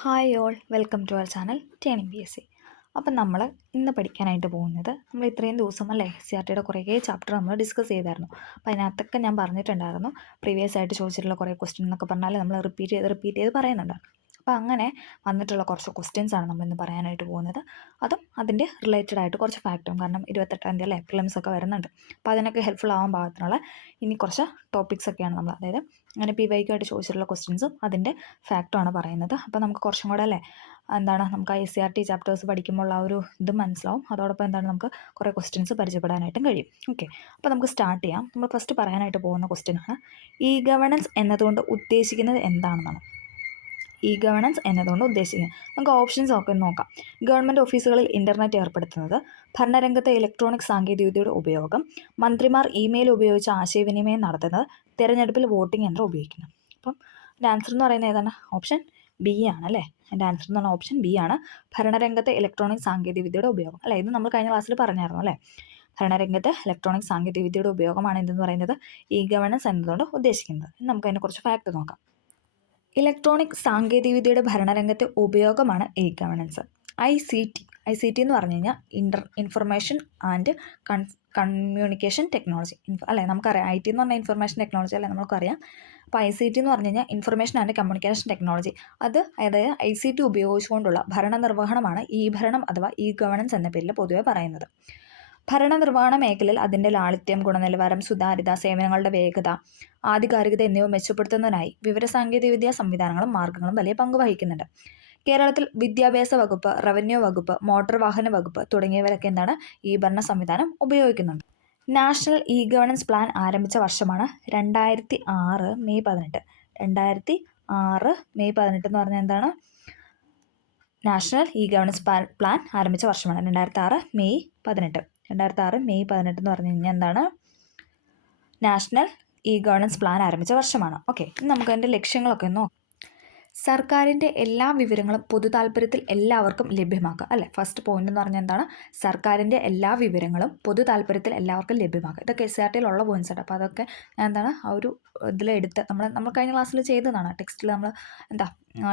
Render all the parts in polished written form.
Hi all welcome to our channel turning PSC. അപ്പം നമ്മൾ ഇന്ന് പഠിക്കാനായിട്ട് പോകുന്നത് നമ്മൾ ഇത്രയും ദിവസം അല്ലേ CRTയുടെ കുറേ ചാപ്റ്റർ നമ്മൾ ഡിസ്കസ് ചെയ്തായിരുന്നു. അപ്പോൾ അതിനകത്തൊക്കെ ഞാൻ പറഞ്ഞിട്ടുണ്ടായിരുന്നു പ്രീവിയസ് ആയിട്ട് ചോദിച്ചിട്ടുള്ള കുറേ ക്വസ്റ്റ്യൻ എന്നൊക്കെ പറഞ്ഞാൽ നമ്മൾ റിപ്പീറ്റ് ചെയ്ത് പറയുന്നുണ്ട്. അപ്പോൾ അങ്ങനെ വന്നിട്ടുള്ള കുറച്ച് ക്വസ്റ്റ്യൻസാണ് നമ്മളിന്ന് പറയാനായിട്ട് പോകുന്നത്. അതും അതിൻ്റെ റിലേറ്റഡ് ആയിട്ട് കുറച്ച് ഫാക്റ്റും, കാരണം 28-ാം തീയതി അല്ലേ പ്രിലിംസ് ഒക്കെ വരുന്നുണ്ട്. അപ്പോൾ അതിനൊക്കെ ഹെൽപ്ഫുൾ ആവാൻ പാകത്തിനുള്ള ഇനി കുറച്ച് ടോപ്പിക്സ് ഒക്കെയാണ് നമ്മൾ, അതായത് അങ്ങനെ PYQ ആയിട്ട് ചോദിച്ചിട്ടുള്ള ക്വസ്റ്റ്യൻസും അതിൻ്റെ ഫാക്റ്റുമാണ് പറയുന്നത്. അപ്പോൾ നമുക്ക് കുറച്ചും കൂടെ അല്ലേ നമുക്ക് ICRT ചാപ്റ്റേഴ്സ് പഠിക്കുമ്പോൾ ആ ഒരു ഇത് മനസ്സിലാവും. അതോടൊപ്പം നമുക്ക് കുറേ ക്വസ്റ്റ്യൻസ് പരിചയപ്പെടാനായിട്ടും കഴിയും. ഓക്കെ, അപ്പോൾ നമുക്ക് സ്റ്റാർട്ട് ചെയ്യാം. നമ്മൾ ഫസ്റ്റ് പറയാനായിട്ട് പോകുന്ന ക്വസ്റ്റ്യനാണ് ഇ ഗവേണൻസ് എന്നതുകൊണ്ട് ഉദ്ദേശിക്കുന്നത് എന്താണെന്നാണ്. ഇ ഗവേണൻസ് എന്നതുകൊണ്ട് ഉദ്ദേശിക്കുന്നത് നമുക്ക് ഓപ്ഷൻസ് ഒക്കെ നോക്കാം. ഗവൺമെൻറ് ഓഫീസുകളിൽ ഇൻ്റർനെറ്റ് ഏർപ്പെടുത്തുന്നത്, ഭരണരംഗത്തെ ഇലക്ട്രോണിക് സാങ്കേതികവിദ്യയുടെ ഉപയോഗം, മന്ത്രിമാർ ഇമെയിൽ ഉപയോഗിച്ച് ആശയവിനിമയം നടത്തുന്നത്, തിരഞ്ഞെടുപ്പിൽ വോട്ടിംഗ് യന്ത്രം ഉപയോഗിക്കുന്നത്. അപ്പം എൻ്റെ ആൻസർ എന്ന് പറയുന്നത് ഏതാണ്? ഓപ്ഷൻ ബി ആണ് അല്ലേ. എൻ്റെ ആൻസർ എന്ന് പറഞ്ഞാൽ ഓപ്ഷൻ ബി ആണ്, ഭരണരംഗത്തെ ഇലക്ട്രോണിക് സാങ്കേതികവിദ്യയുടെ ഉപയോഗം. അല്ലേ, ഇത് നമ്മൾ കഴിഞ്ഞ ക്ലാസ്സിൽ പറഞ്ഞായിരുന്നു അല്ലേ. ഭരണരംഗത്ത് ഇലക്ട്രോണിക് സാങ്കേതികവിദ്യയുടെ ഉപയോഗമാണ് എന്തെന്ന് പറയുന്നത് ഇ ഗവേണൻസ് എന്നതുകൊണ്ട് ഉദ്ദേശിക്കുന്നത്. നമുക്ക് അതിനെ കുറച്ച് ഫാക്ട് നോക്കാം. ഇലക്ട്രോണിക് സാങ്കേതികവിദ്യയുടെ ഭരണരംഗത്തെ ഉപയോഗമാണ് ഇ ഗവേണൻസ്. ICT എന്ന് പറഞ്ഞു കഴിഞ്ഞാൽ ഇൻഫർമേഷൻ ആൻഡ് കമ്മ്യൂണിക്കേഷൻ ടെക്നോളജി അല്ലേ, നമുക്കറിയാം. IT എന്ന് പറഞ്ഞാൽ ഇൻഫർമേഷൻ ടെക്നോളജി അല്ലേ, നമുക്കറിയാം. അപ്പോൾ ICT എന്ന് പറഞ്ഞു കഴിഞ്ഞാൽ ഇൻഫർമേഷൻ ആൻഡ് കമ്മ്യൂണിക്കേഷൻ ടെക്നോളജി. അതായത് ICT ഉപയോഗിച്ചുകൊണ്ടുള്ള ഭരണനിർവഹണമാണ് ഇ ഭരണം അഥവാ ഇ ഗവേണൻസ് എന്ന പേരിൽ പൊതുവെ പറയുന്നത്. ഭരണനിർവഹണ മേഖലയിൽ അതിൻ്റെ ലാളിത്യം, ഗുണനിലവാരം, സുതാര്യത, സേവനങ്ങളുടെ വേഗത, ആധികാരികത എന്നിവ മെച്ചപ്പെടുത്തുന്നതിനായി വിവരസാങ്കേതികവിദ്യാ സംവിധാനങ്ങളും മാർഗങ്ങളും വലിയ പങ്ക് വഹിക്കുന്നുണ്ട്. കേരളത്തിൽ വിദ്യാഭ്യാസ വകുപ്പ്, റവന്യൂ വകുപ്പ്, മോട്ടോർ വാഹന വകുപ്പ് തുടങ്ങിയവരൊക്കെ ഈ ഭരണ സംവിധാനം ഉപയോഗിക്കുന്നുണ്ട്. നാഷണൽ ഇ ഗവേണൻസ് പ്ലാൻ ആരംഭിച്ച വർഷമാണ് 2006 മെയ് 18. 2006 മെയ് 18 എന്ന് പറഞ്ഞാൽ എന്താണ്? നാഷണൽ ഇ ഗവേണൻസ് പ്ലാൻ ആരംഭിച്ച വർഷമാണ് 2006 മെയ് 18. 2006 മെയ് 18 എന്ന് പറഞ്ഞു കഴിഞ്ഞാൽ എന്താണ്? നാഷണൽ ഇ ഗവേണൻസ് പ്ലാൻ ആരംഭിച്ച വർഷമാണ്. ഓക്കെ, ഇനി നമുക്ക് അതിൻ്റെ ലക്ഷ്യങ്ങളൊക്കെ നോക്കാം. സർക്കാരിൻ്റെ എല്ലാ വിവരങ്ങളും പൊതു താല്പര്യത്തിൽ എല്ലാവർക്കും ലഭ്യമാക്കുക അല്ലേ. ഫസ്റ്റ് പോയിന്റ് എന്ന് പറഞ്ഞാൽ എന്താണ്? സർക്കാരിൻ്റെ എല്ലാ വിവരങ്ങളും പൊതു താല്പര്യത്തിൽ എല്ലാവർക്കും ലഭ്യമാക്കുക. ഇതൊക്കെ SRTയിലുള്ള പോയിന്റ്സ് ആണ്. അപ്പോൾ അതൊക്കെ ആ ഒരു ഇതിലെടുത്ത് നമ്മൾ കഴിഞ്ഞ ക്ലാസ്സിൽ ചെയ്തതാണ്. ടെക്സ്റ്റിൽ നമ്മൾ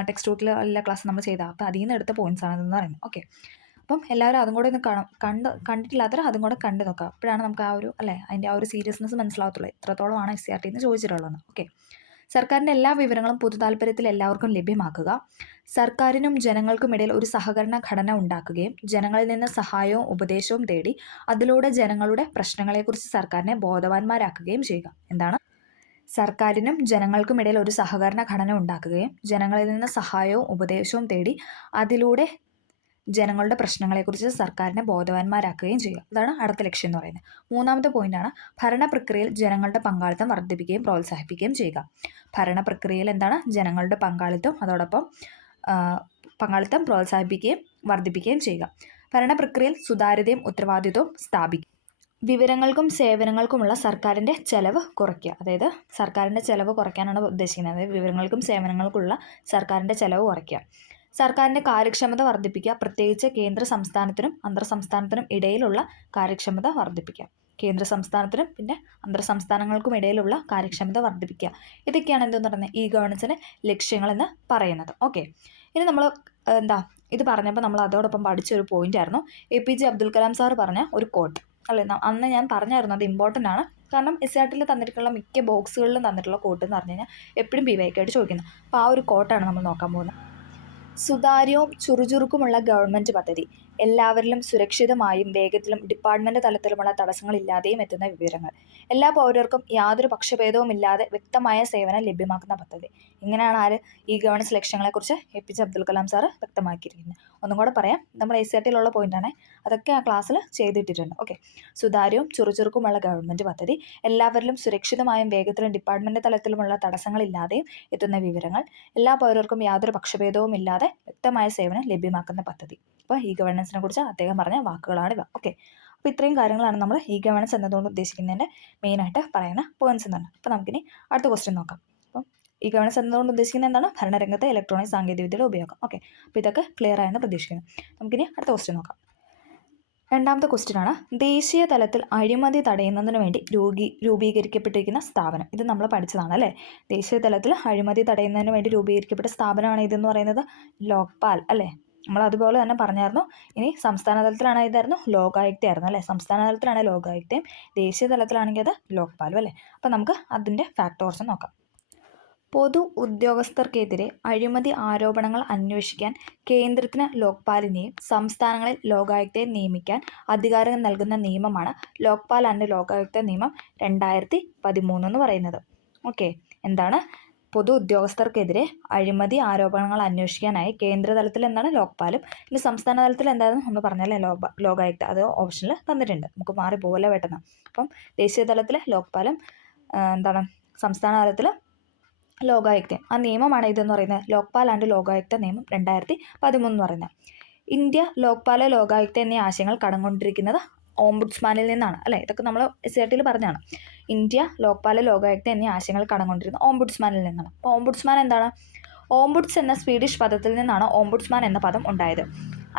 ടെക്സ്റ്റ് ബുക്കിൽ എല്ലാ ക്ലാസ് നമ്മൾ ചെയ്തതാണ്. അപ്പോൾ അതിൽ നിന്ന് എടുത്ത പോയിന്റ്സ് ആണ് ഇതെന്ന് പറയുന്നത്. ഓക്കെ, അപ്പം എല്ലാവരും അതും കൂടെ ഒന്ന് കണ്ടിട്ടില്ലാത്തവർ അതും കൂടെ കണ്ടു നോക്കുക. അപ്പോഴാണ് നമുക്ക് അതിൻ്റെ ആ ഒരു സീരിയസ്നെസ് മനസ്സിലാവത്തുള്ളൂ, എത്രത്തോളമാണ് SRT എന്ന് ചോദിച്ചിട്ടുള്ളതെന്ന്. ഓക്കെ, സർക്കാരിൻ്റെ എല്ലാ വിവരങ്ങളും പൊതു താല്പര്യത്തിൽ എല്ലാവർക്കും ലഭ്യമാക്കുക, സർക്കാരിനും ജനങ്ങൾക്കുമിടയിൽ ഒരു സഹകരണ ഘടന ഉണ്ടാക്കുകയും ജനങ്ങളിൽ നിന്ന് സഹായവും ഉപദേശവും തേടി അതിലൂടെ ജനങ്ങളുടെ പ്രശ്നങ്ങളെക്കുറിച്ച് സർക്കാരിനെ ബോധവാന്മാരാക്കുകയും ചെയ്യുക. എന്താണ്? സർക്കാരിനും ജനങ്ങൾക്കുമിടയിൽ ഒരു സഹകരണ ഘടന ഉണ്ടാക്കുകയും ജനങ്ങളിൽ നിന്ന് സഹായവും ഉപദേശവും തേടി അതിലൂടെ ജനങ്ങളുടെ പ്രശ്നങ്ങളെക്കുറിച്ച് സർക്കാരിനെ ബോധവാന്മാരാക്കുകയും ചെയ്യുക. അതാണ് അടുത്ത ലക്ഷ്യം എന്ന് പറയുന്നത്. മൂന്നാമത്തെ പോയിന്റാണ് ഭരണപ്രക്രിയയിൽ ജനങ്ങളുടെ പങ്കാളിത്തം വർദ്ധിപ്പിക്കുകയും പ്രോത്സാഹിപ്പിക്കുകയും ചെയ്യുക. ഭരണപ്രക്രിയയിൽ ജനങ്ങളുടെ പങ്കാളിത്തം, അതോടൊപ്പം പങ്കാളിത്തം പ്രോത്സാഹിപ്പിക്കുകയും വർദ്ധിപ്പിക്കുകയും ചെയ്യുക. ഭരണപ്രക്രിയയിൽ സുതാര്യതയും ഉത്തരവാദിത്വവും സ്ഥാപിക്കുക. വിവരങ്ങൾക്കും സേവനങ്ങൾക്കുമുള്ള സർക്കാരിൻ്റെ ചെലവ് കുറയ്ക്കുക. അതായത് സർക്കാരിൻ്റെ ചെലവ് കുറയ്ക്കാനാണ് ഉദ്ദേശിക്കുന്നത്. അതായത് വിവരങ്ങൾക്കും സേവനങ്ങൾക്കുള്ള സർക്കാരിൻ്റെ ചെലവ് കുറയ്ക്കുക. സർക്കാരിൻ്റെ കാര്യക്ഷമത വർദ്ധിപ്പിക്കുക, പ്രത്യേകിച്ച് കേന്ദ്ര സംസ്ഥാനത്തിനും അന്തർ സംസ്ഥാനത്തിനും ഇടയിലുള്ള കാര്യക്ഷമത വർദ്ധിപ്പിക്കുക. കേന്ദ്ര സംസ്ഥാനത്തിനും പിന്നെ അന്തർ സംസ്ഥാനങ്ങൾക്കും ഇടയിലുള്ള കാര്യക്ഷമത വർദ്ധിപ്പിക്കുക. ഇതൊക്കെയാണ് എന്തെന്ന് പറയുന്നത് ഇ ഗവേണൻസിൻ്റെ ലക്ഷ്യങ്ങളെന്ന് പറയുന്നത്. ഓക്കെ, ഇനി നമ്മൾ ഇത് പറഞ്ഞപ്പോൾ നമ്മൾ അതോടൊപ്പം പഠിച്ചൊരു പോയിന്റ് ആയിരുന്നു APJ അബ്ദുൽ കലാം സാർ പറഞ്ഞ ഒരു കോട്ട് അല്ലേ. അന്ന് ഞാൻ പറഞ്ഞായിരുന്നു അത് ഇമ്പോർട്ടൻ്റ് ആണ്. കാരണം SRTയിൽ തന്നിട്ടുള്ള മിക്ക ബോക്സുകളിലും തന്നിട്ടുള്ള കോട്ട് എന്ന് പറഞ്ഞു കഴിഞ്ഞാൽ എപ്പോഴും PYQ ആയിട്ട് ചോദിക്കുന്നത്. അപ്പോൾ ആ ഒരു കോട്ടാണ് നമ്മൾ നോക്കാൻ പോകുന്നത്. സുതാര്യവും ചുറുചുറുക്കുമുള്ള ഗവൺമെൻറ് പദ്ധതി, എല്ലാവരിലും സുരക്ഷിതമായും വേഗത്തിലും ഡിപ്പാർട്ട്മെൻറ്റ് തലത്തിലുമുള്ള തടസ്സങ്ങളില്ലാതെയും എത്തുന്ന വിവരങ്ങൾ, എല്ലാ പൗരർക്കും യാതൊരു പക്ഷഭേദവുമില്ലാതെ വ്യക്തമായ സേവനം ലഭ്യമാക്കുന്ന പദ്ധതി. ഇങ്ങനെയാണ് ഈ ഗവേണൻസ് ലക്ഷ്യങ്ങളെക്കുറിച്ച് APJ അബ്ദുൽ കലാം സാറ് വ്യക്തമാക്കിയിരിക്കുന്നത്. ഒന്നും കൂടെ പറയാം, നമ്മൾ SRTയിലുള്ള പോയിന്റാണ്, അതൊക്കെ ആ ക്ലാസ്സിൽ ചെയ്തിട്ടിട്ടുണ്ട്. ഓക്കെ, സുതാര്യവും ചുറുചുറുക്കുമുള്ള ഗവൺമെൻറ് പദ്ധതി, എല്ലാവരിലും സുരക്ഷിതമായും വേഗത്തിലും ഡിപ്പാർട്ട്മെൻറ്റ് തലത്തിലുമുള്ള തടസ്സങ്ങളില്ലാതെയും എത്തുന്ന വിവരങ്ങൾ, എല്ലാ പൗരർക്കും യാതൊരു പക്ഷഭേദവും ഇല്ലാതെ വ്യക്തമായ സേവനം ലഭ്യമാക്കുന്ന പദ്ധതി. അപ്പോൾ ഇ ഗവേണൻസിനെ കുറിച്ച് അദ്ദേഹം പറഞ്ഞ വാക്കുകളാണിവ. ഓക്കെ, അപ്പോൾ ഇത്രയും കാര്യങ്ങളാണ് നമ്മൾ ഇ ഗവേണൻസ് എന്നതുകൊണ്ട് ഉദ്ദേശിക്കുന്നതിൻ്റെ മെയിനായിട്ട് പറയുന്ന പോയിന്റ്സ് എന്നാണ്. അപ്പോൾ നമുക്കിനി അടുത്ത ക്വസ്റ്റ്യൻ നോക്കാം. അപ്പം ഇ ഗവേണൻസ് എന്നതുകൊണ്ട് ഉദ്ദേശിക്കുന്നത് എന്താണ്? ഭരണരംഗത്തെ ഇലക്ട്രോണിക് സാങ്കേതികവിദ്യയുടെ ഉപയോഗം. ഓക്കെ, അപ്പോൾ ഇതൊക്കെ ക്ലിയർ ആയെന്ന് പ്രതീക്ഷിക്കുന്നു. നമുക്കിനി അടുത്ത ക്വസ്റ്റ്യൻ നോക്കാം. രണ്ടാമത്തെ ക്വസ്റ്റ്യനാണ്, ദേശീയ തലത്തിൽ അഴിമതി തടയുന്നതിന് വേണ്ടി രൂപീകരിക്കപ്പെട്ടിരിക്കുന്ന സ്ഥാപനം. ഇത് നമ്മൾ പഠിച്ചതാണ് അല്ലേ. ദേശീയ തലത്തിൽ അഴിമതി തടയുന്നതിന് വേണ്ടി രൂപീകരിക്കപ്പെട്ട സ്ഥാപനമാണ് ഇതെന്ന് പറയുന്നത് ലോക്പാൽ അല്ലേ. നമ്മൾ അതുപോലെ തന്നെ പറഞ്ഞായിരുന്നു. ഇനി സംസ്ഥാന തലത്തിലാണ് ഇതായിരുന്നു ലോകായുക്തയായിരുന്നു അല്ലേ. സംസ്ഥാന തലത്തിലാണ് ലോകായുക്തയും, ദേശീയ തലത്തിലാണെങ്കിൽ അത് ലോക്പാലും അല്ലേ. അപ്പം നമുക്ക് അതിൻ്റെ ഫാക്ടോർസ് നോക്കാം. പൊതു ഉദ്യോഗസ്ഥർക്കെതിരെ അഴിമതി ആരോപണങ്ങൾ അന്വേഷിക്കാൻ കേന്ദ്രത്തിന് ലോക്പാലിനെയും സംസ്ഥാനങ്ങളിൽ ലോകായുക്തയെ നിയമിക്കാൻ അധികാരം നൽകുന്ന നിയമമാണ് ലോക്പാൽ ആൻഡ് ലോകായുക്ത നിയമം 2013 എന്ന് പറയുന്നത്. ഓക്കെ, എന്താണ്? പൊതു ഉദ്യോഗസ്ഥർക്കെതിരെ അഴിമതി ആരോപണങ്ങൾ അന്വേഷിക്കാനായി കേന്ദ്ര തലത്തിൽ എന്താണ് ലോക്പാലും, ഇനി സംസ്ഥാന തലത്തിൽ എന്താണെന്ന് നമ്മൾ പറഞ്ഞാലേ ലോകായുക്ത. അത് ഓപ്ഷനിൽ തന്നിട്ടുണ്ട്, നമുക്ക് മാറി പോലെ പെട്ടെന്ന്. അപ്പം ദേശീയ തലത്തിൽ ലോക്പാലും എന്താണ് സംസ്ഥാന തലത്തിൽ ലോകായുക്തയും. ആ നിയമമാണ് ഇതെന്ന് പറയുന്നത് ലോക്പാൽ ആൻഡ് ലോകായുക്ത നിയമം 2013 എന്ന് പറയുന്നത്. ഇന്ത്യ ലോക്പാല് ലോകായുക്ത എന്നീ ആശയങ്ങൾ കടംകൊണ്ടിരിക്കുന്നത് ഓംബുഡ്സ്മാനിൽ നിന്നാണ് അല്ലേ. ഇതൊക്കെ നമ്മൾ SCRT പറഞ്ഞാണ്. ഇന്ത്യ ലോക്പാല് ലോകായുക്ത എന്നീ ആശയങ്ങൾ കടംകൊണ്ടിരുന്നത് ഓംബുഡ്സ്മാനിൽ നിന്നാണ്. അപ്പോൾ ഓംബുഡ്സ്മാൻ എന്താണ്? ഓംബുഡ്സ് എന്ന സ്വീഡിഷ് പദത്തിൽ നിന്നാണ് ഓംബുഡ്സ്മാൻ എന്ന പദം ഉണ്ടായത്.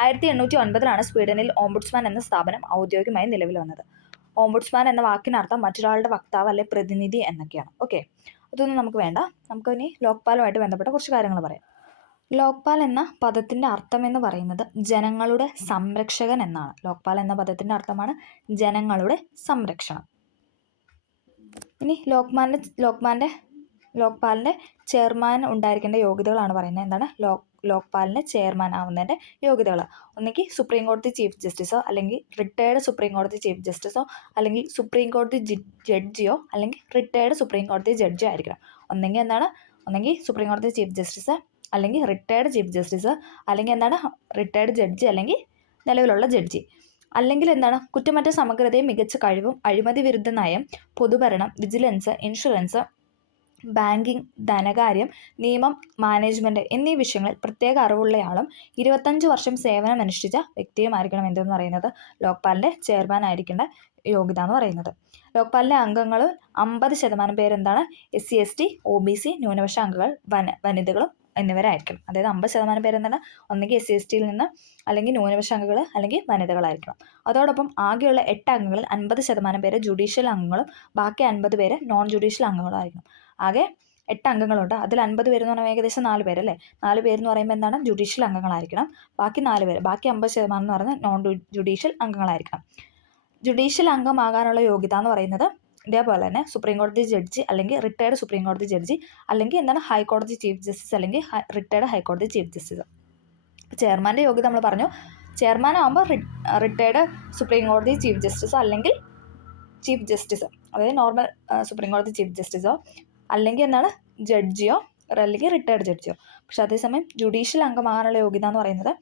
1809 സ്വീഡനിൽ ഓംബുഡ്സ്മാൻ എന്ന സ്ഥാപനം ഔദ്യോഗികമായി നിലവിൽ വന്നത്. ഓംബുഡ്സ്മാൻ എന്ന വാക്കിനർത്ഥം മറ്റൊരാളുടെ വക്താവ് അല്ലെ പ്രതിനിധി എന്നൊക്കെയാണ്. ഓക്കെ, അതൊന്നും നമുക്ക് വേണ്ട. നമുക്ക് ഇനി ലോക്പാലുമായിട്ട് ബന്ധപ്പെട്ട കുറച്ച് കാര്യങ്ങൾ പറയാം. ലോക്പാൽ എന്ന പദത്തിൻ്റെ അർത്ഥം എന്ന് പറയുന്നത് ജനങ്ങളുടെ സംരക്ഷകൻ എന്നാണ്. ലോക്പാൽ എന്ന പദത്തിൻ്റെ അർത്ഥമാണ് ജനങ്ങളുടെ സംരക്ഷണം. ഇനി ലോക്പാലിൻ്റെ ചെയർമാൻ ഉണ്ടായിരിക്കേണ്ട യോഗ്യതകളാണ് പറയുന്നത്. എന്താണ് ലോക്പാലിൻ്റെ ചെയർമാൻ ആവുന്നതിൻ്റെ യോഗ്യതകൾ? ഒന്നെങ്കിൽ സുപ്രീം കോടതി ചീഫ് ജസ്റ്റിസോ, അല്ലെങ്കിൽ റിട്ടയർഡ് സുപ്രീം കോടതി ചീഫ് ജസ്റ്റിസോ, അല്ലെങ്കിൽ സുപ്രീം കോടതി ജഡ്ജിയോ, അല്ലെങ്കിൽ റിട്ടയർഡ് സുപ്രീം കോടതി ജഡ്ജിയോ ആയിരിക്കണം. ഒന്നെങ്കിൽ സുപ്രീം കോടതി ചീഫ് ജസ്റ്റിസ്, അല്ലെങ്കിൽ റിട്ടയർഡ് ചീഫ് ജസ്റ്റിസ്, അല്ലെങ്കിൽ എന്താണ് റിട്ടയർഡ് ജഡ്ജി, അല്ലെങ്കിൽ നിലവിലുള്ള ജഡ്ജി. അല്ലെങ്കിൽ എന്താണ് കുറ്റമറ്റ സമഗ്രതയും മികച്ച കഴിവും, അഴിമതി വിരുദ്ധ നയം, പൊതുഭരണം, വിജിലൻസ്, ഇൻഷുറൻസ്, ബാങ്കിങ്, ധനകാര്യം, നിയമം, മാനേജ്മെൻറ്റ് എന്നീ വിഷയങ്ങളിൽ പ്രത്യേക അറിവുള്ളയാളും 25 വർഷം സേവനമനുഷ്ഠിച്ച വ്യക്തിയുമായിരിക്കണം എന്തെന്ന് പറയുന്നത് ലോക്പാലിൻ്റെ ചെയർമാൻ ആയിരിക്കേണ്ട യോഗ്യത എന്ന് പറയുന്നത്. ലോക്പാലിൻ്റെ അംഗങ്ങൾ 50% പേരെന്താണ് SC ST OBC ന്യൂനപക്ഷ അംഗങ്ങൾ, വനിതകളും എന്നിവരായിരിക്കണം. അതായത് 50% പേരെന്താണ് ഒന്നെങ്കിൽ SC ST നിന്ന്, അല്ലെങ്കിൽ ന്യൂനപക്ഷ അംഗങ്ങൾ, അല്ലെങ്കിൽ വനിതകളായിരിക്കണം. അതോടൊപ്പം ആകെയുള്ള 8 അംഗങ്ങളിൽ 50% പേര് ജുഡീഷ്യൽ അംഗങ്ങളും ബാക്കി 50 പേര് നോൺ ജുഡീഷ്യൽ അംഗങ്ങളും ആയിരിക്കണം. ആകെ 8 അംഗങ്ങളുണ്ട്. അതിൽ 50 പേരെന്ന് പറയുമ്പോൾ ഏകദേശം 4 പേരല്ലേ. 4 പേരെന്ന് പറയുമ്പോൾ എന്താണ് ജുഡീഷ്യൽ അംഗങ്ങളായിരിക്കണം. ബാക്കി 4 പേര്, ബാക്കി 50% എന്ന് പറയുന്നത് നോൺ ജുഡീഷ്യൽ അംഗങ്ങളായിരിക്കണം. ജുഡീഷ്യൽ അംഗമാകാനുള്ള യോഗ്യത എന്ന് പറയുന്നത് ഇതേപോലെ തന്നെ സുപ്രീം കോടതി ജഡ്ജി, അല്ലെങ്കിൽ റിട്ടയർഡ് സുപ്രീം കോടതി ജഡ്ജി, അല്ലെങ്കിൽ എന്താണ് ഹൈക്കോടതി ചീഫ് ജസ്റ്റിസ്, അല്ലെങ്കിൽ റിട്ടയർഡ് ഹൈക്കോടതി ചീഫ് ജസ്റ്റിസ്. ചെയർമാൻ്റെ യോഗ്യത നമ്മൾ പറഞ്ഞു. ചെയർമാൻ ആകുമ്പോൾ റിട്ടയർഡ് സുപ്രീം കോടതി ചീഫ് ജസ്റ്റിസോ, അല്ലെങ്കിൽ ചീഫ് ജസ്റ്റിസ്, അതായത് നോർമൽ സുപ്രീം കോടതി ചീഫ് ജസ്റ്റിസോ, അല്ലെങ്കിൽ എന്താണ് ജഡ്ജിയോ, അല്ലെങ്കിൽ റിട്ടയർഡ് ജഡ്ജിയോ. പക്ഷെ അതേസമയം ജുഡീഷ്യൽ അംഗമാകാനുള്ള യോഗ്യത എന്ന് പറയുന്നത്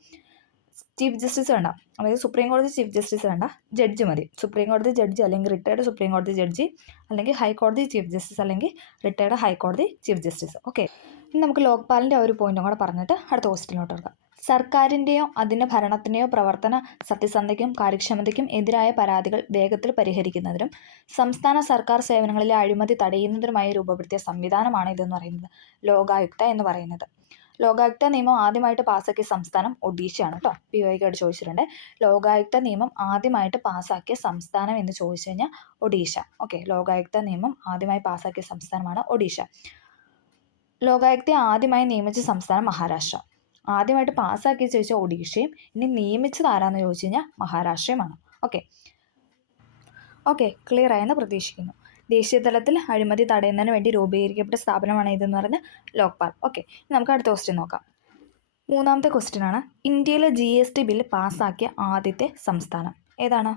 ചീഫ് ജസ്റ്റിസ് വേണ്ട, അതായത് സുപ്രീം കോടതി ചീഫ് ജസ്റ്റിസ് വേണ്ട, ജഡ്ജി മതി. സുപ്രീം കോടതി ജഡ്ജി, അല്ലെങ്കിൽ റിട്ടയർഡ് സുപ്രീം കോടതി ജഡ്ജി, അല്ലെങ്കിൽ ഹൈക്കോടതി ചീഫ് ജസ്റ്റിസ്, അല്ലെങ്കിൽ റിട്ടയർഡ് ഹൈക്കോടതി ചീഫ് ജസ്റ്റിസ്. ഓക്കെ, ഇനി നമുക്ക് ലോക്പാലിൻ്റെ ഒരു പോയിന്റും കൂടെ പറഞ്ഞിട്ട് അടുത്ത ക്വസ്റ്റ്യനിലോട്ട് എടുക്കാം. സർക്കാരിൻ്റെയോ അതിൻ്റെ ഭരണത്തിൻ്റെയോ പ്രവർത്തന സത്യസന്ധതയ്ക്കും കാര്യക്ഷമതയ്ക്കും എതിരായ പരാതികൾ വേഗത്തിൽ പരിഹരിക്കുന്നതിനും സംസ്ഥാന സർക്കാർ സേവനങ്ങളിലെ അഴിമതി തടയുന്നതിനുമായി രൂപപ്പെടുത്തിയ സംവിധാനമാണ് ഇതെന്ന് പറയുന്നത് ലോകായുക്ത എന്ന് പറയുന്നത്. ലോകായുക്ത നിയമം ആദ്യമായിട്ട് പാസ്സാക്കിയ സംസ്ഥാനം ഒഡീഷയാണ് കേട്ടോ. POയ്ക്കായിട്ട് ചോദിച്ചിട്ടുണ്ട്. ലോകായുക്ത നിയമം ആദ്യമായിട്ട് പാസ്സാക്കിയ സംസ്ഥാനം എന്ന് ചോദിച്ചു കഴിഞ്ഞാൽ ഒഡീഷ. ഓക്കെ, ലോകായുക്ത നിയമം ആദ്യമായി പാസ്സാക്കിയ സംസ്ഥാനമാണ് ഒഡീഷ. ലോകായുക്തയെ ആദ്യമായി നിയമിച്ച സംസ്ഥാനം മഹാരാഷ്ട്ര. ആദ്യമായിട്ട് പാസ്സാക്കി ചോദിച്ചാൽ ഒഡീഷയും, ഇനി നിയമിച്ചത് ആരാന്ന് ചോദിച്ചു കഴിഞ്ഞാൽ മഹാരാഷ്ട്രയുമാണ്. ഓക്കെ, ക്ലിയർ ആയെന്ന് പ്രതീക്ഷിക്കുന്നു. ദേശീയ തലത്തിൽ അഴിമതി തടയുന്നതിന് വേണ്ടി രൂപീകരിക്കപ്പെട്ട സ്ഥാപനമാണ് ഇതെന്ന് പറഞ്ഞ ലോക്പാൽ. ഓക്കെ, നമുക്ക് അടുത്ത ക്വസ്റ്റ്യൻ നോക്കാം. മൂന്നാമത്തെ ക്വസ്റ്റ്യനാണ്, ഇന്ത്യയിലെ GST ബില്ല് പാസ്സാക്കിയ ആദ്യത്തെ സംസ്ഥാനം ഏതാണ്?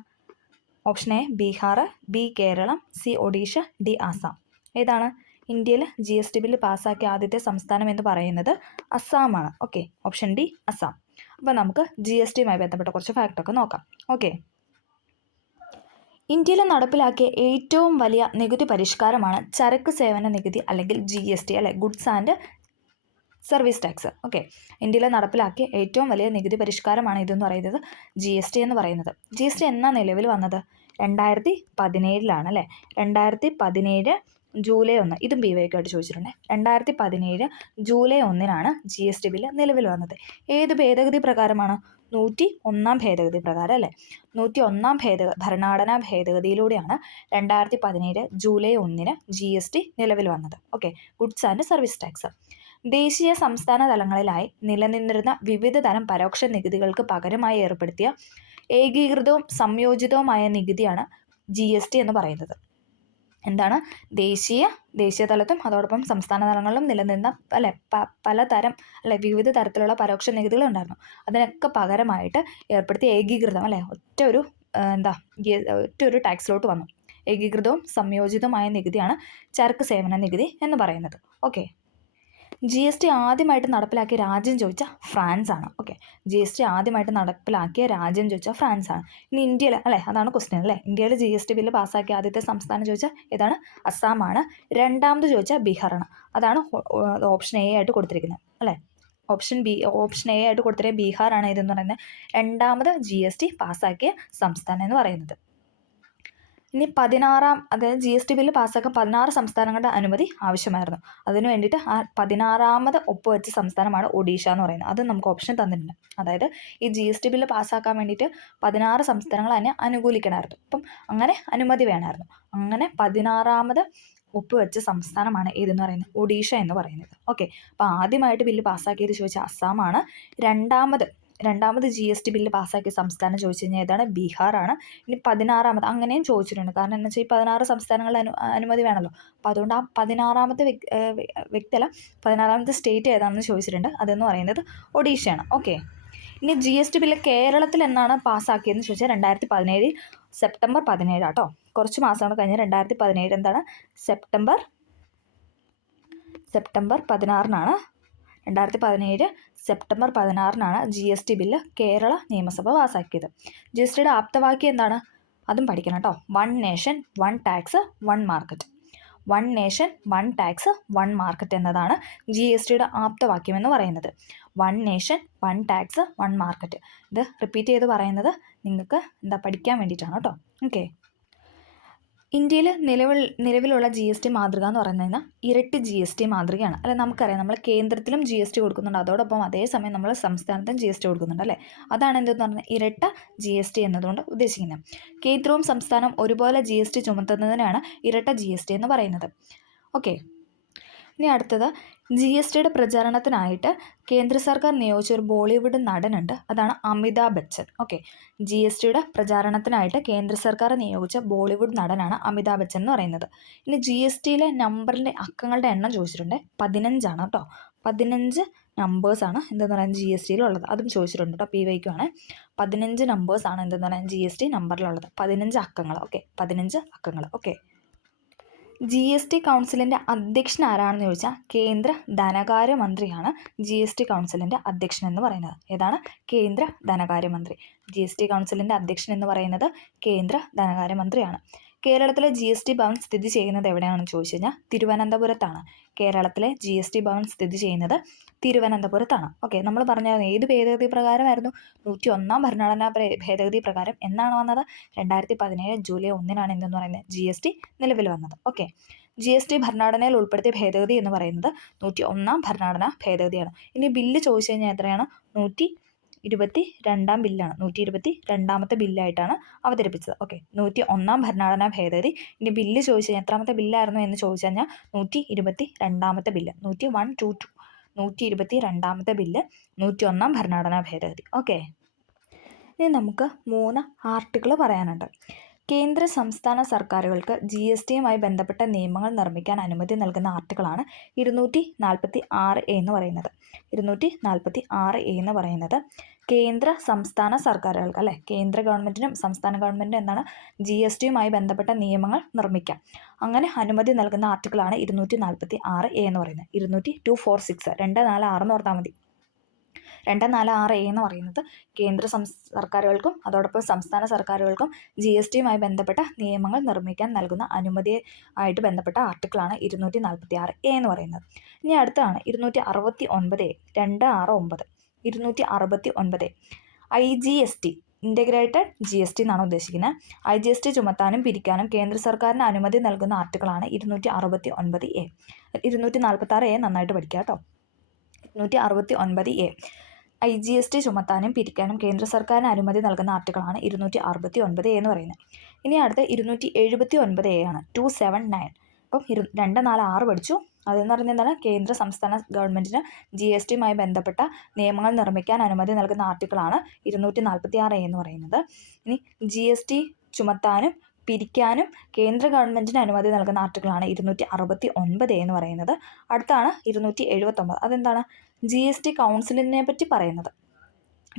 Option A Bihar, B Kerala, C Odisha, D Assam. ഏതാണ്? ഇന്ത്യയിൽ GST ബില്ല് പാസ്സാക്കിയ ആദ്യത്തെ സംസ്ഥാനം എന്ന് പറയുന്നത് അസ്സാമാണ്. ഓക്കെ, ഓപ്ഷൻ D അസ്സാം. അപ്പോൾ നമുക്ക് GSTയുമായി ബന്ധപ്പെട്ട കുറച്ച് ഫാക്റ്റൊക്കെ നോക്കാം. ഓക്കെ, ഇന്ത്യയിൽ നടപ്പിലാക്കിയ ഏറ്റവും വലിയ നികുതി പരിഷ്കാരമാണ് ചരക്ക് സേവന നികുതി, അല്ലെങ്കിൽ GST അല്ലെ, goods and service tax. Okay, ഇന്ത്യയിൽ നടപ്പിലാക്കിയ ഏറ്റവും വലിയ നികുതി പരിഷ്കാരമാണ് ഇതെന്ന് പറയുന്നത് GST എന്ന് പറയുന്നത്. GST എന്നാ നിലവിൽ വന്നത്? 2017 അല്ലേ. 2017 ജൂലൈ 1 ഇതും BYQ ആയിട്ട് ചോദിച്ചിട്ടുണ്ട്. 2017 ജൂലൈ 1 GST ബില്ല് നിലവിൽ വന്നത്. ഏത് ഭേദഗതി പ്രകാരമാണ്? 101 ഭേദഗതി പ്രകാരം അല്ലേ? 101 ഭരണഘടനാ ഭേദഗതിയിലൂടെയാണ് 2017 ജൂലൈ 1 GST നിലവിൽ വന്നത്. Okay, goods and service tax. ദേശീയ സംസ്ഥാന തലങ്ങളിലായി നിലനിന്നിരുന്ന വിവിധ തരം പരോക്ഷ നികുതികൾക്ക് പകരമായി ഏർപ്പെടുത്തിയ ഏകീകൃതവും സംയോജിതവുമായ നികുതിയാണ് GST എന്ന് പറയുന്നത്. എന്താണ്? ദേശീയ തലത്തും അതോടൊപ്പം സംസ്ഥാന തലങ്ങളിലും നിലനിന്ന പലതരം വിവിധ തരത്തിലുള്ള പരോക്ഷ നികുതികൾ ഉണ്ടായിരുന്നു. അതിനൊക്കെ പകരമായിട്ട് ഏർപ്പെടുത്തിയ ഏകീകൃതം ഒറ്റ ഒരു ടാക്സിലോട്ട് വന്നു. ഏകീകൃതവും സംയോജിതവുമായ നികുതിയാണ് ചരക്ക് സേവന നികുതി എന്ന് പറയുന്നത്. ഓക്കെ, GST ആദ്യമായിട്ട് നടപ്പിലാക്കിയ രാജ്യം ചോദിച്ചാൽ ഫ്രാൻസ് ആണ്. ഓക്കെ, GST ആദ്യമായിട്ട് നടപ്പിലാക്കിയ രാജ്യം ചോദിച്ചാൽ ഫ്രാൻസ് ആണ്. ഇനി ഇന്ത്യയിൽ അതാണ് ക്വസ്റ്റ്യൻ അല്ലേ. ഇന്ത്യയിൽ GST ബില്ല് പാസ്സാക്കിയ ആദ്യത്തെ സംസ്ഥാനം ചോദിച്ചാൽ ഏതാണ്? അസ്സാമാണ്. രണ്ടാമത് ചോദിച്ചാൽ ബീഹാറാണ്. അതാണ് ഓപ്ഷൻ A ആയിട്ട് കൊടുത്തിരിക്കുന്നത് അല്ലേ. ഓപ്ഷൻ A ആയിട്ട് കൊടുത്തിരിക്കുക ബീഹാറാണ് ഇതെന്ന് പറയുന്നത് രണ്ടാമത് GST പാസ്സാക്കിയ സംസ്ഥാനം എന്ന് പറയുന്നത്. ഇനി അതായത് GST ബില്ല് പാസ്സാക്കാൻ 16 സംസ്ഥാനങ്ങളുടെ അനുമതി ആവശ്യമായിരുന്നു. അതിനു വേണ്ടിയിട്ട് ആ 16ാമത് ഒപ്പുവെച്ച സംസ്ഥാനമാണ് ഒഡീഷ എന്ന് പറയുന്നത്. അത് നമുക്ക് ഓപ്ഷൻ തന്നിട്ടുണ്ട്. അതായത് ഈ GST ബില്ല് പാസ്സാക്കാൻ വേണ്ടിയിട്ട് 16 സംസ്ഥാനങ്ങൾ അതിനെ അനുകൂലിക്കണമായിരുന്നു. അപ്പം അങ്ങനെ അനുമതി വേണമായിരുന്നു. അങ്ങനെ 16ാമത് ഒപ്പുവെച്ച സംസ്ഥാനമാണ് ഏതെന്ന് പറയുന്നത്? ഒഡീഷ എന്ന് പറയുന്നത്. ഓക്കെ, അപ്പോൾ ആദ്യമായിട്ട് ബില്ല് പാസ്സാക്കിയത് ചോദിച്ചാൽ അസ്സാമാണ്. രണ്ടാമത് GST ബില്ല് പാസ്സാക്കിയ സംസ്ഥാനം ചോദിച്ചു കഴിഞ്ഞാൽ ഏതാണ്? ബീഹാറാണ്. ഇനി 16ാമത് അങ്ങനെയും ചോദിച്ചിട്ടുണ്ട്. കാരണം എന്ന് വെച്ചാൽ ഈ 16 സംസ്ഥാനങ്ങളുടെ അനുമതി വേണമല്ലോ. അപ്പോൾ അതുകൊണ്ട് ആ 16ാമത്തെ സ്റ്റേറ്റ് ഏതാണെന്ന് ചോദിച്ചിട്ടുണ്ട്. അതെന്ന് പറയുന്നത് ഒഡീഷയാണ്. ഓക്കെ, ഇനി GST ബില്ല് കേരളത്തിൽ എന്നാണ് പാസ്സാക്കിയതെന്ന് ചോദിച്ചാൽ 2017 സെപ്റ്റംബർ 17 കേട്ടോ. കുറച്ച് മാസങ്ങൾ കഴിഞ്ഞ് 2017 എന്താണ്? September 16 2017 September 16 GST bill Kerala നിയമസഭ പാസ്സാക്കിയത്. GSTയുടെ ആപ്തവാക്യം എന്താണ്? അതും പഠിക്കണം കേട്ടോ. 1 nation 1 tax 1 market. 1 nation 1 tax 1 market എന്നതാണ് GSTയുടെ ആപ്തവാക്യം എന്ന് പറയുന്നത്. 1 നേഷൻ 1 ടാക്സ് 1 മാർക്കറ്റ്. ഇത് റിപ്പീറ്റ് ചെയ്ത് പറയുന്നത് നിങ്ങൾക്ക് പഠിക്കാൻ വേണ്ടിയിട്ടാണ് കേട്ടോ. ഓക്കെ, ഇന്ത്യയിൽ നിലവിലുള്ള GST മാതൃക എന്ന് പറഞ്ഞു കഴിഞ്ഞാൽ ഇരട്ടി GST മാതൃകയാണ്. നമുക്കറിയാം, നമ്മൾ കേന്ദ്രത്തിലും GST കൊടുക്കുന്നുണ്ട്, അതോടൊപ്പം അതേസമയം നമ്മൾ സംസ്ഥാനത്തും GST കൊടുക്കുന്നുണ്ട് അല്ലേ. അതാണ് എന്തെന്ന് പറഞ്ഞാൽ ഇരട്ട GST എന്നതുകൊണ്ട് ഉദ്ദേശിക്കുന്നത്. കേന്ദ്രവും സംസ്ഥാനവും ഒരുപോലെ GST ചുമത്തുന്നതിനാണ് ഇരട്ട GST എന്ന് പറയുന്നത്. ഓക്കെ, ഇനി അടുത്തത് GSTയുടെ പ്രചാരണത്തിനായിട്ട് കേന്ദ്ര സർക്കാർ നിയോഗിച്ച ഒരു ബോളിവുഡ് നടനുണ്ട്. അതാണ് അമിതാഭ് ബച്ചൻ. ഓക്കെ, GSTയുടെ പ്രചാരണത്തിനായിട്ട് കേന്ദ്ര സർക്കാർ നിയോഗിച്ച ബോളിവുഡ് നടനാണ് അമിതാഭ് ബച്ചൻ എന്ന് പറയുന്നത്. ഇനി GSTയിലെ നമ്പറിൻ്റെ അക്കങ്ങളുടെ എണ്ണം ചോദിച്ചിട്ടുണ്ട്. 15 കേട്ടോ. 15 നമ്പേഴ്സാണ് എന്തെന്ന് പറയുന്നത് GSTയിലുള്ളത്. അതും ചോദിച്ചിട്ടുണ്ട് കേട്ടോ. PYQ ആണ്. 15 നമ്പേഴ്സാണ് എന്തെന്ന് പറയുന്നത് GST നമ്പറിലുള്ളത്. 15 അക്കങ്ങൾ. ഓക്കെ, 15 അക്കങ്ങൾ. ഓക്കെ, GST കൗൺസിലിൻ്റെ അധ്യക്ഷൻ ആരാണെന്ന് ചോദിച്ചാൽ കേന്ദ്ര ധനകാര്യമന്ത്രിയാണ് GST കൗൺസിലിൻ്റെ അധ്യക്ഷൻ എന്ന് പറയുന്നത്. ഏതാണ്? കേന്ദ്ര ധനകാര്യമന്ത്രി. GST കൗൺസിലിൻ്റെ അധ്യക്ഷൻ എന്ന് പറയുന്നത് കേന്ദ്ര ധനകാര്യമന്ത്രിയാണ്. കേരളത്തിലെ GST ഭവൻ സ്ഥിതി ചെയ്യുന്നത് എവിടെയാണെന്ന് ചോദിച്ചു കഴിഞ്ഞാൽ തിരുവനന്തപുരത്താണ്. കേരളത്തിലെ GST ഭവൻ സ്ഥിതി ചെയ്യുന്നത് തിരുവനന്തപുരത്താണ്. ഓക്കെ, നമ്മൾ പറഞ്ഞായിരുന്നു ഏത് ഭേദഗതി പ്രകാരമായിരുന്നു? 101 ഭരണഘടനാ ഭേദഗതി പ്രകാരം എന്നാണ് വന്നത്? 2017 ജൂലൈ 1 എന്തെന്ന് പറയുന്നത് GST നിലവിൽ വന്നത്. ഓക്കെ, GST ഭരണഘടനയിൽ ഉൾപ്പെടുത്തിയ ഭേദഗതി എന്ന് പറയുന്നത് 101 ഭരണഘടനാ ഭേദഗതിയാണ്. ഇനി ബില്ല് ചോദിച്ചു കഴിഞ്ഞാൽ എത്രയാണ്? 122 ബില്ലാണ്. 122ാമത്തെ ബില്ലായിട്ടാണ് അവതരിപ്പിച്ചത്. ഓക്കെ, 101 ഭരണഘടനാ ഭേദഗതി. ഇനി ബില്ല് ചോദിച്ചു കഴിഞ്ഞാൽ എത്രാമത്തെ ബില്ലായിരുന്നു എന്ന് ചോദിച്ചു കഴിഞ്ഞാൽ 122ാമത്തെ ബില്ല്. 122ാമത്തെ ബില്ല് 101 ഭരണഘടനാ ഭേദഗതി. ഓക്കെ, ഇനി നമുക്ക് 3 ആർട്ടിക്കിൾ പറയാനുണ്ട്. കേന്ദ്ര സംസ്ഥാന സർക്കാരുകൾക്ക് GSTയുമായി ബന്ധപ്പെട്ട നിയമങ്ങൾ നിർമ്മിക്കാൻ അനുമതി നൽകുന്ന ആർട്ടിക്കിളാണ് 246A എന്ന് പറയുന്നത്. 246A എന്ന് പറയുന്നത് കേന്ദ്ര സംസ്ഥാന സർക്കാരുകൾക്ക് കേന്ദ്ര ഗവൺമെൻറ്റിനും സംസ്ഥാന ഗവൺമെൻറ്റിനും എന്താണ് GSTയുമായി ബന്ധപ്പെട്ട നിയമങ്ങൾ നിർമ്മിക്കാം. അങ്ങനെ അനുമതി നൽകുന്ന ആർട്ടിക്കിളാണ് 246A എന്ന് പറയുന്നത്. 246 246 എന്ന് ഓർത്താൽ മതി. 246A എന്ന് പറയുന്നത് കേന്ദ്ര സർക്കാരുകൾക്കും അതോടൊപ്പം സംസ്ഥാന സർക്കാരുകൾക്കും GSTയുമായി ബന്ധപ്പെട്ട നിയമങ്ങൾ നിർമ്മിക്കാൻ നൽകുന്ന അനുമതി ആയിട്ട് ബന്ധപ്പെട്ട ആർട്ടിക്കിളാണ് 246A എന്ന് പറയുന്നത്. ഇനി അടുത്താണ് 269A. 269 269 ഇൻ്റഗ്രേറ്റഡ് GST എന്നാണ് ഉദ്ദേശിക്കുന്നത്. IGST ചുമത്താനും പിരിക്കാനും കേന്ദ്ര സർക്കാരിന് അനുമതി നൽകുന്ന ആർട്ടിക്കിളാണ് 269A. 246A നന്നായിട്ട് പഠിക്കുക കേട്ടോ. 269A. IGST ചുമത്താനും പിരിക്കാനും കേന്ദ്ര സർക്കാരിന് അനുമതി നൽകുന്ന ആർട്ടിക്കിളാണ് 269A എന്ന് പറയുന്നത്. ഇനി അടുത്ത 279A ആണ് 279. അപ്പം 2, 4, 6 പഠിച്ചു. അതെന്ന് പറയുന്നത് എന്താണ്? കേന്ദ്ര സംസ്ഥാന ഗവൺമെൻറ്റിന് GSTയുമായി ബന്ധപ്പെട്ട നിയമങ്ങൾ നിർമ്മിക്കാൻ അനുമതി നൽകുന്ന ആർട്ടിക്കിളാണ് 246A എന്ന് പറയുന്നത്. ഇനി GST ചുമത്താനും പിരിക്കാനും കേന്ദ്ര ഗവൺമെൻറ്റിന് അനുമതി നൽകുന്ന ആർട്ടിക്കിളാണ് 269A എന്ന് പറയുന്നത്. അടുത്താണ് 279. അതെന്താണ്? GST കൗൺസിലിനെ പറ്റി പറയുന്നത്.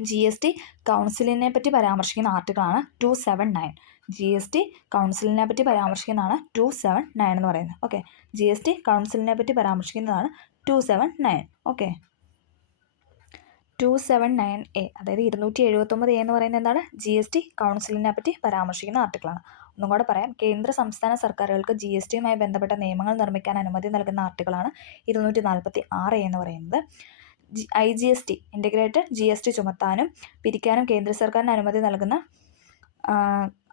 GST കൗൺസിലിനെ പറ്റി പരാമർശിക്കുന്ന ആർട്ടിക്കിളാണ് 279. GST കൗൺസിലിനെ പറ്റി പരാമർശിക്കുന്നതാണ് 279 എന്ന് പറയുന്നത്. ഓക്കെ, GST കൗൺസിലിനെ പറ്റി പരാമർശിക്കുന്നതാണ് 279. ഓക്കെ, 279A അതായത് 279A എന്ന് പറയുന്നത് എന്താണ്? GST കൗൺസിലിനെ പറ്റി പരാമർശിക്കുന്ന ആർട്ടിക്കിളാണ്. ഒന്നും കൂടെ പറയാം. കേന്ദ്ര സംസ്ഥാന സർക്കാരുകൾക്ക് GSTയുമായി ബന്ധപ്പെട്ട നിയമങ്ങൾ നിർമ്മിക്കാൻ അനുമതി നൽകുന്ന ആർട്ടിക്കിളാണ് 246A എന്ന് പറയുന്നത്. IGST ഇൻ്റഗ്രേറ്റഡ് GST ചുമത്താനും പിരിക്കാനും കേന്ദ്ര സർക്കാരിന് അനുമതി നൽകുന്ന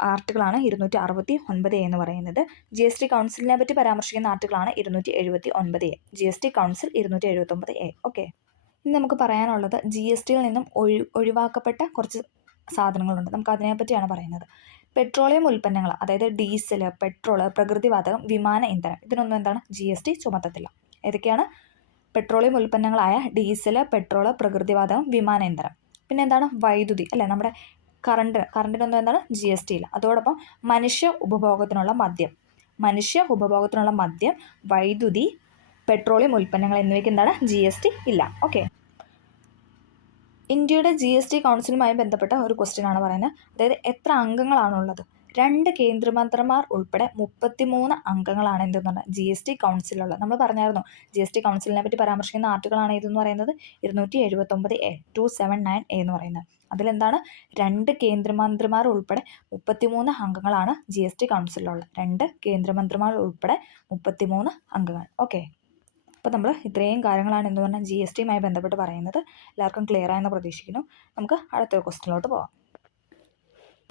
ആർട്ടിക്കിളാണ് 269A എന്ന് പറയുന്നത്. GST കൗൺസിലിനെ പറ്റി പരാമർശിക്കുന്ന ആർട്ടിക്കിളാണ് 279A. GST council 279A. Okay, ഇനി നമുക്ക് പറയാനുള്ളത് GSTയിൽ നിന്നും ഒഴിവാക്കപ്പെട്ട കുറച്ച് സാധനങ്ങളുണ്ട്. നമുക്ക് അതിനെപ്പറ്റിയാണ് പറയുന്നത്. പെട്രോളിയം ഉൽപ്പന്നങ്ങൾ, അതായത് ഡീസൽ, പെട്രോൾ, പ്രകൃതിവാതകം, വിമാന ഇന്ധനം, ഇതിനൊന്നും എന്താണ്? GST ചുമത്തത്തില്ല. ഏതൊക്കെയാണ്? പെട്രോളിയം ഉൽപ്പന്നങ്ങളായ ഡീസൽ, പെട്രോൾ, പ്രകൃതിവാതകം, വിമാന ഇന്ധനം. പിന്നെ എന്താണ്? വൈദ്യുതി, അല്ലേ? നമ്മുടെ കറണ്ടിനൊന്നും എന്താണ്? GST ഇല്ല. അതോടൊപ്പം മനുഷ്യ ഉപഭോഗത്തിനുള്ള മദ്യം, വൈദ്യുതി, പെട്രോളിയം ഉൽപ്പന്നങ്ങൾ എന്നിവയ്ക്ക് എന്താണ്? GST ഇല്ല. ഓക്കെ, ഇന്ത്യയുടെ GST കൗൺസിലുമായി ബന്ധപ്പെട്ട ഒരു ക്വസ്റ്റ്യൻ ആണ് പറയുന്നത്. അതായത് എത്ര അംഗങ്ങളാണുള്ളത്? 2 കേന്ദ്രമന്ത്രിമാർ ഉൾപ്പെടെ 33 അംഗങ്ങളാണ് എന്തെന്ന് പറഞ്ഞാൽ GST കൗൺസിലുള്ളത്. നമ്മൾ പറഞ്ഞായിരുന്നു GST കൗൺസിലിനെ പറ്റി പരാമർശിക്കുന്ന ആർട്ടിക്കിളാണ് ഇതെന്ന് പറയുന്നത് 279A 279A എന്ന് പറയുന്നത്. അതിലെന്താണ്? 2 കേന്ദ്രമന്ത്രിമാർ ഉൾപ്പെടെ 33 അംഗങ്ങളാണ് GST കൗൺസിലുള്ളത്. 2 കേന്ദ്രമന്ത്രിമാർ ഉൾപ്പെടെ 33 അംഗങ്ങൾ. ഓക്കെ, അപ്പോൾ നമ്മൾ ഇത്രയും കാര്യങ്ങളാണ് എന്ന് പറഞ്ഞാൽ GSTയുമായി ബന്ധപ്പെട്ട് പറയുന്നത്. എല്ലാവർക്കും ക്ലിയർ ആയെന്ന് പ്രതീക്ഷിക്കുന്നു. നമുക്ക് അടുത്തൊരു ക്വസ്റ്റ്യനിലോട്ട് പോകാം.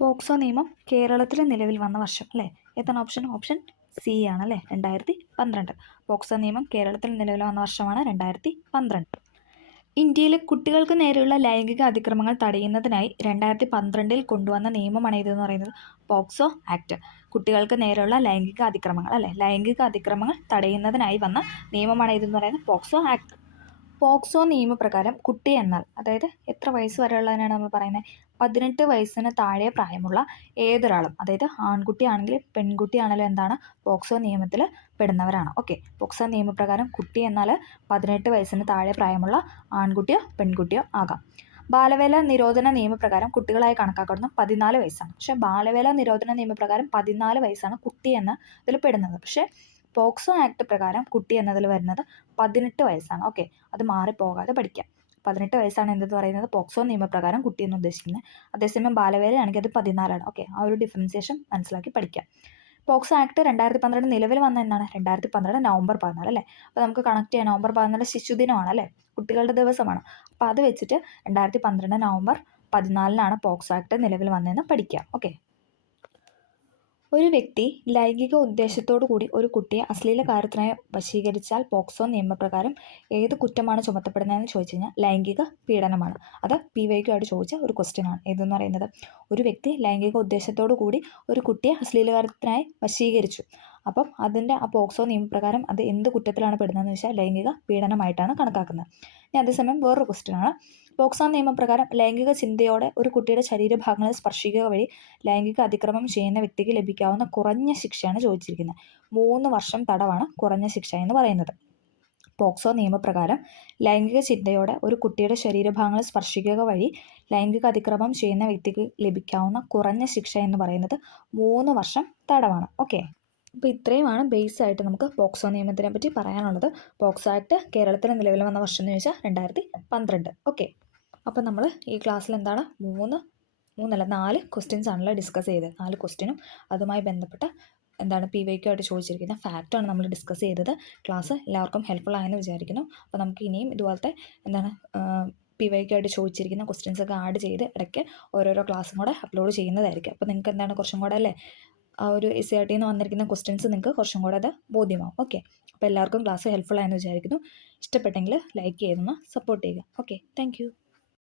പോക്സോ നിയമം കേരളത്തിൽ നിലവിൽ വന്ന വർഷം, അല്ലേ? ഏതാണ് ഓപ്ഷൻ? ഓപ്ഷൻ C ആണല്ലേ, 2012. പോക്സോ നിയമം കേരളത്തിൽ നിലവിൽ വന്ന വർഷമാണ് 2012. ഇന്ത്യയിലെ കുട്ടികൾക്ക് നേരെയുള്ള ലൈംഗിക അതിക്രമങ്ങൾ തടയുന്നതിനായി 2012 കൊണ്ടുവന്ന നിയമമാണ് ഇതെന്ന് പറയുന്നത് പോക്സോ ആക്ട്. കുട്ടികൾക്ക് നേരെയുള്ള ലൈംഗിക അതിക്രമങ്ങൾ, അല്ലേ? ലൈംഗിക അതിക്രമങ്ങൾ തടയുന്നതിനായി വന്ന നിയമമാണ് ഇതെന്ന് പറയുന്നത് പോക്സോ ആക്ട്. പോക്സോ നിയമപ്രകാരം കുട്ടി എന്നാൽ, അതായത് എത്ര വയസ്സ് വരെയുള്ളതിനാണ് നമ്മൾ പറയുന്നത്? 18 വയസ്സിന് താഴെ പ്രായമുള്ള ഏതൊരാളും, അതായത് ആൺകുട്ടിയാണെങ്കിലും പെൺകുട്ടിയാണെങ്കിലും എന്താണ്? പോക്സോ നിയമത്തിൽ പെടുന്നവരാണ്. ഓക്കെ, പോക്സോ നിയമപ്രകാരം കുട്ടി എന്നാൽ 18 വയസ്സിന് താഴെ പ്രായമുള്ള ആൺകുട്ടിയോ പെൺകുട്ടിയോ ആകാം. ബാലവേല നിരോധന നിയമപ്രകാരം കുട്ടികളായി കണക്കാക്കുന്നത് 14 വയസ്സാണ്. പക്ഷേ ബാലവേല നിരോധന നിയമപ്രകാരം 14 വയസ്സാണ് കുട്ടി എന്ന ഇതിൽ പെടുന്നത്. പക്ഷേ പോക്സോ ആക്ട് പ്രകാരം കുട്ടി എന്നതിൽ വരുന്നത് 18 വയസ്സാണ്. ഓക്കെ, അത് മാറിപ്പോകാതെ പഠിക്കാം. 18 വയസ്സാണ് എന്തെന്ന് പറയുന്നത് പോക്സോ നിയമപ്രകാരം കുട്ടി എന്ന് ഉദ്ദേശിക്കുന്നത്. അതേസമയം ബാലവേലയാണെങ്കിൽ അത് 14ആണ്. ഓക്കെ, ആ ഒരു ഡിഫറൻസിയേഷൻ മനസ്സിലാക്കി പഠിക്കാം. പോക്സോ ആക്ട് 2012 നിലവിൽ വന്ന എന്നാണ്? 2012 നവംബർ 14, അല്ലേ? അപ്പോൾ നമുക്ക് കണക്ട് ചെയ്യാം. നവംബർ 14 ശിശുദിനമാണ്, അല്ലേ? കുട്ടികളുടെ ദിവസമാണ്. അപ്പോൾ അത് വെച്ചിട്ട് 2012 നവംബർ 14 പോക്സോ ആക്ട് നിലവിൽ വന്നതെന്ന് പഠിക്കാം. ഓക്കെ, ഒരു വ്യക്തി ലൈംഗിക ഉദ്ദേശത്തോടു കൂടി ഒരു കുട്ടിയെ അശ്ലീല കാര്യത്തിനായി വശീകരിച്ചാൽ പോക്സോ നിയമപ്രകാരം ഏത് കുറ്റമാണ് ചുമത്തപ്പെടുന്നതെന്ന് ചോദിച്ചു കഴിഞ്ഞാൽ ലൈംഗിക പീഡനമാണ്. അത് PYQ ആയിട്ട് ചോദിച്ച ഒരു ക്വസ്റ്റ്യൻ ആണ്. ഏതെന്ന് പറയുന്നത് ഒരു വ്യക്തി ലൈംഗിക ഉദ്ദേശത്തോടു കൂടി ഒരു കുട്ടിയെ അശ്ലീല കാര്യത്തിനായി വശീകരിച്ചു. അപ്പം അതിൻ്റെ ആ പോക്സോ നിയമപ്രകാരം അത് എന്ത് കുറ്റത്തിലാണ് പെടുന്നതെന്ന് വെച്ചാൽ ലൈംഗിക പീഡനമായിട്ടാണ് കണക്കാക്കുന്നത്. ഇനി അതേസമയം വേറൊരു ക്വസ്റ്റ്യൻ ആണ്. പോക്സോ നിയമപ്രകാരം ലൈംഗിക ചിന്തയോടെ ഒരു കുട്ടിയുടെ ശരീരഭാഗങ്ങളിൽ സ്പർശിക്കുക വഴി ലൈംഗിക അതിക്രമം ചെയ്യുന്ന വ്യക്തിക്ക് ലഭിക്കാവുന്ന കുറഞ്ഞ ശിക്ഷയാണ് ചോദിച്ചിരിക്കുന്നത്. 3 വർഷം തടവാണ് കുറഞ്ഞ ശിക്ഷ എന്ന് പറയുന്നത്. പോക്സോ നിയമപ്രകാരം ലൈംഗിക ചിന്തയോടെ ഒരു കുട്ടിയുടെ ശരീരഭാഗങ്ങളിൽ സ്പർശിക്കുക വഴി ലൈംഗിക അതിക്രമം ചെയ്യുന്ന വ്യക്തിക്ക് ലഭിക്കാവുന്ന കുറഞ്ഞ ശിക്ഷ എന്ന് പറയുന്നത് 3 വർഷം തടവാണ്. ഓക്കെ, അപ്പോൾ ഇത്രയുമാണ് ബേസ് ആയിട്ട് നമുക്ക് പോക്സോ നിയമത്തിനെ പറ്റി പറയാനുള്ളത്. പോക്സോ ആക്ട് കേരളത്തിൽ നിലവിൽ വന്ന വർഷം എന്ന് ചോദിച്ചാൽ 2012. ഓക്കെ, അപ്പോൾ നമ്മൾ ഈ ക്ലാസ്സിൽ എന്താണ് 4 ക്വസ്റ്റ്യൻസ് ആണല്ലോ ഡിസ്കസ് ചെയ്തത്. 4 ക്വസ്റ്റ്യനും അതുമായി ബന്ധപ്പെട്ട എന്താണ് PYQ ആയിട്ട് ചോദിച്ചിരിക്കുന്ന ഫാക്റ്റാണ് നമ്മൾ ഡിസ്കസ് ചെയ്തത്. ക്ലാസ് എല്ലാവർക്കും ഹെൽപ്ഫുൾ ആയെന്ന് വിചാരിക്കുന്നു. അപ്പോൾ നമുക്ക് ഇനിയും ഇതുപോലത്തെ എന്താണ് PYQ ചോദിച്ചിരിക്കുന്ന ക്വസ്റ്റ്യൻസൊക്കെ ആഡ് ചെയ്ത് ഇടയ്ക്ക് ഓരോരോ ക്ലാസ്സും കൂടെ അപ്ലോഡ് ചെയ്യുന്നതായിരിക്കും. അപ്പോൾ നിങ്ങൾക്ക് എന്താണ് കുറച്ചും കൂടെ അല്ലേ ആ ഒരു SCRT നിന്ന് വന്നിരിക്കുന്ന ക്വസ്റ്റ്യൻസ് നിങ്ങൾക്ക് കുറച്ചും കൂടെ അത് ബോധ്യമാവും. ഓക്കെ, അപ്പോൾ എല്ലാവർക്കും ക്ലാസ് ഹെൽപ്ഫുൾ ആയെന്ന് വിചാരിക്കുന്നു. ഇഷ്ടപ്പെട്ടെങ്കിൽ ലൈക്ക് ചെയ്തൊന്ന് സപ്പോർട്ട് ചെയ്യുക. Okay, thank